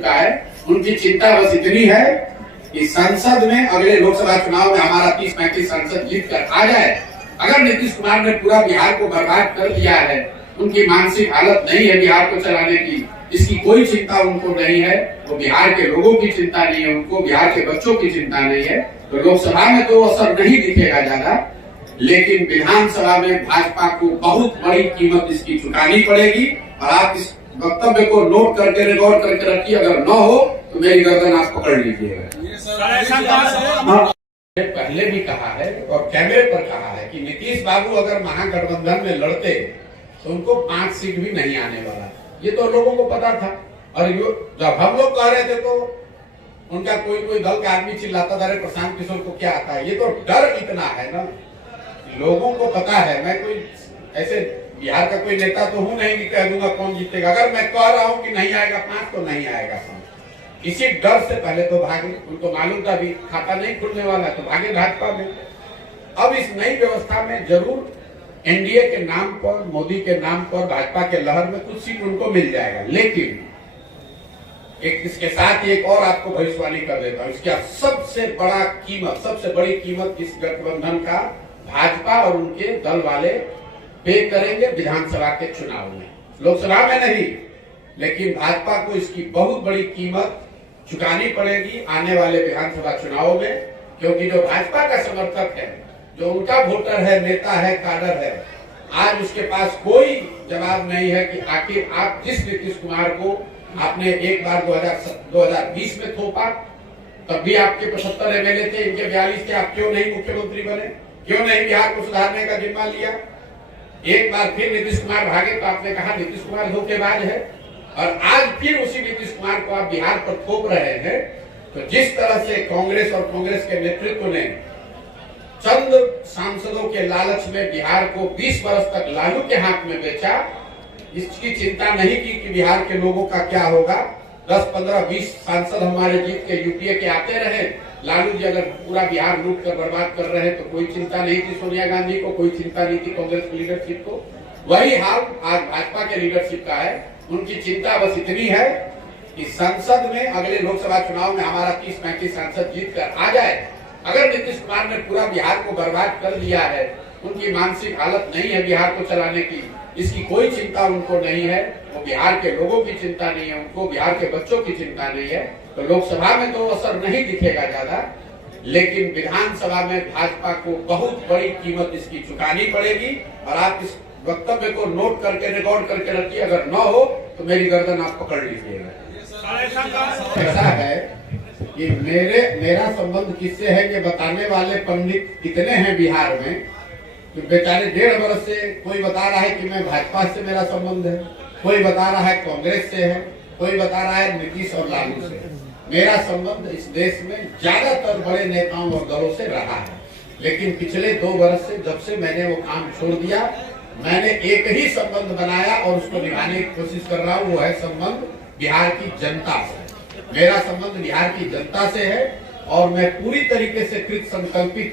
का है। उनकी चिंता बस इतनी है कि संसद में अगले लोकसभा चुनाव में हमारा 30-35 सांसद जीत कर आ जाए। अगर नीतीश कुमार ने पूरा बिहार को बर्बाद कर दिया है, उनकी मानसिक हालत नहीं है बिहार को चलाने की, इसकी कोई चिंता उनको नहीं है। वो बिहार के लोगों की चिंता नहीं है, उनको बिहार के बच्चों की चिंता नहीं है। तो लोकसभा में तो असर नहीं दिखेगा ज्यादा, लेकिन विधानसभा में भाजपा को बहुत बड़ी कीमत इसकी चुकानी पड़ेगी। और आप इस वक्तव्य को नोट करके रिकॉर्ड करके रखिए, अगर न हो तो मेरी गर्दन आप पकड़ लीजिएगा। पहले भी कहा है और कैमरे पर कहा है कि नीतीश बाबू अगर महागठबंधन में लड़ते तो उनको 5 सीट भी नहीं आने वाला। ये तो लोगों को पता था। और जब हम लोग कह रहे थे तो उनका कोई दल का आदमी चिल्लाता था, अरे प्रशांत किशोर को क्या आता है। ये तो डर इतना है ना, लोगों को पता है। मैं कोई ऐसे बिहार का कोई नेता तो हूं नहीं कि कह दूंगा कौन जीतेगा। अगर मैं कह रहा हूं कि नहीं आएगा 5 तो नहीं आएगा 5। इसी डर से पहले तो भागे, उनको मालूम था भी खाता नहीं खुलने वाला, तो भागे भाजपा में। अब इस नई व्यवस्था में जरूर एनडीए के नाम पर, मोदी के नाम पर भाजपा के लहर में कुछ सीट उनको मिल जाएगा। लेकिन इसके साथ एक और आपको भविष्यवाणी कर देता हूं, इसका सबसे बड़ी कीमत इस गठबंधन का भाजपा और उनके दल वाले पे करेंगे विधानसभा के चुनाव में। लोकसभा में नहीं, लेकिन भाजपा को इसकी बहुत बड़ी कीमत चुकानी पड़ेगी आने वाले विधानसभा चुनाव में। क्योंकि जो भाजपा का समर्थक है, जो उनका वोटर है, नेता है, काडर है, आज उसके पास कोई जवाब नहीं है कि आखिर आप जिस नीतीश कुमार को आपने एक बार 2020 में थोपा, तब भी आपके 75 एमएलए थे, इनके 42 थे, आप क्यों नहीं मुख्यमंत्री बने, क्यों नहीं बिहार को सुधारने का जिम्मा लिया। एक बार फिर नीतीश कुमार भागे तो आपने कहा नीतीश कुमार धोखेबाज है, और आज फिर उसी नीतीश कुमार को आप बिहार पर थोप रहे हैं। तो जिस तरह से कांग्रेस और कांग्रेस के नेतृत्व ने चंद सांसदों के लालच में बिहार को 20 वर्ष तक लालू के हाथ में बेचा, इसकी चिंता नहीं की कि बिहार के लोगों का क्या होगा। 10, 15, 20 सांसद हमारे जीत के यूपीए के आते रहे। लालू जी अगर पूरा बिहार लूट कर बर्बाद कर रहे हैं तो कोई चिंता नहीं थी सोनिया गांधी को, कोई चिंता नहीं थी कांग्रेस की लीडरशिप को। वही हाल आज भाजपा के लीडरशिप का है। उनकी चिंता बस इतनी है कि संसद में अगले लोकसभा चुनाव में हमारा 30-35 सांसद जीत कर आ जाए। अगर नीतीश कुमार ने पूरा बिहार को बर्बाद कर दिया है, उनकी मानसिक हालत नहीं है बिहार को चलाने की, इसकी कोई चिंता उनको नहीं है। वो बिहार के लोगों की चिंता नहीं है, उनको बिहार के बच्चों की चिंता नहीं है। तो लोकसभा में तो असर नहीं दिखेगा ज्यादा, लेकिन विधानसभा में भाजपा को बहुत बड़ी कीमत इसकी चुकानी पड़ेगी। और आप इस वक्तव्य को नोट करके रिकॉर्ड करके रखिए, अगर न हो तो मेरी गर्दन आप पकड़ लीजिएगा। ऐसा है कि मेरा संबंध किससे है कि बताने वाले पंडित कितने हैं बिहार में। तो बेचारे 1.5 वर्ष से कोई बता रहा है कि मैं भाजपा से मेरा संबंध है, कोई बता रहा है कांग्रेस से है, कोई बता रहा है नीतीश और लालू से। मेरा संबंध इस देश में ज्यादातर बड़े नेताओं और दलों से रहा है। लेकिन पिछले 2 वर्ष से जब से मैंने वो काम छोड़ दिया, मैंने एक ही संबंध बनाया और उसको निभाने की कोशिश कर रहा हूँ। वो है संबंध बिहार की जनता से। मेरा संबंध बिहार की जनता से है और मैं पूरी तरीके से कृत संकल्पित